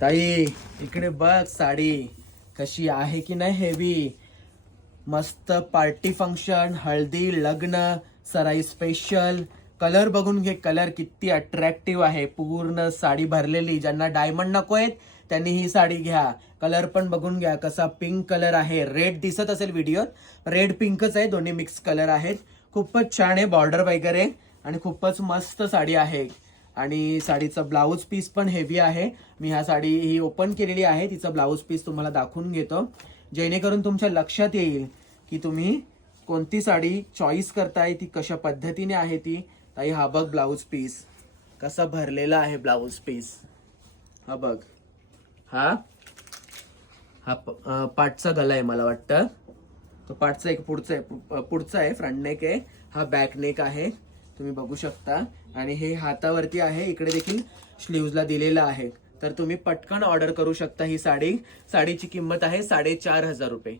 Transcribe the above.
ताई इकडे बघ साडी कशी आहे की नाही हेवी. मस्त पार्टी फंक्शन, हळदी, लग्न, सराई स्पेशल. कलर बघून घे, कलर किती अट्रॅक्टिव्ह आहे. पूर्ण साडी भरलेली. ज्यांना डायमंड नको आहेत त्यांनी ही साडी घ्या. कलर पण बघून घ्या कसा पिंक कलर आहे. रेड दिसत असेल व्हिडिओत, रेड पिंकच आहे, दोन्ही मिक्स कलर आहेत. खूपच छान आहे बॉर्डर वगैरे आणि खूपच मस्त साडी आहे. आणि साडीचा ब्लाऊज पीस पण हेवी आहे. मी ह्या साडी ही ओपन केलेली आहे, तिचा ब्लाऊज पीस तुम्हाला दाखवून घेतो जेणेकरून तुमच्या लक्षात येईल की तुम्ही कोणती साडी चॉईस करताय, ती कशा पद्धतीने आहे ती. ताई हा बघ ब्लाऊज पीस कसा भरलेला आहे. ब्लाऊज पीस हा बघ. हा हा पाठचा गला आहे मला वाटतं. तो पाठचा एक पुढचा आहे फ्रंट नेक आहे. हा बॅक नेक आहे तुम्ही बघू शकता. आणि हे हातावरती आहे, इकडे देखील स्लीव्हजला दिलेलं आहे. तर तुम्ही पटकन ऑर्डर करू शकता ही साडी. साडीची किंमत आहे 4,500 रुपये.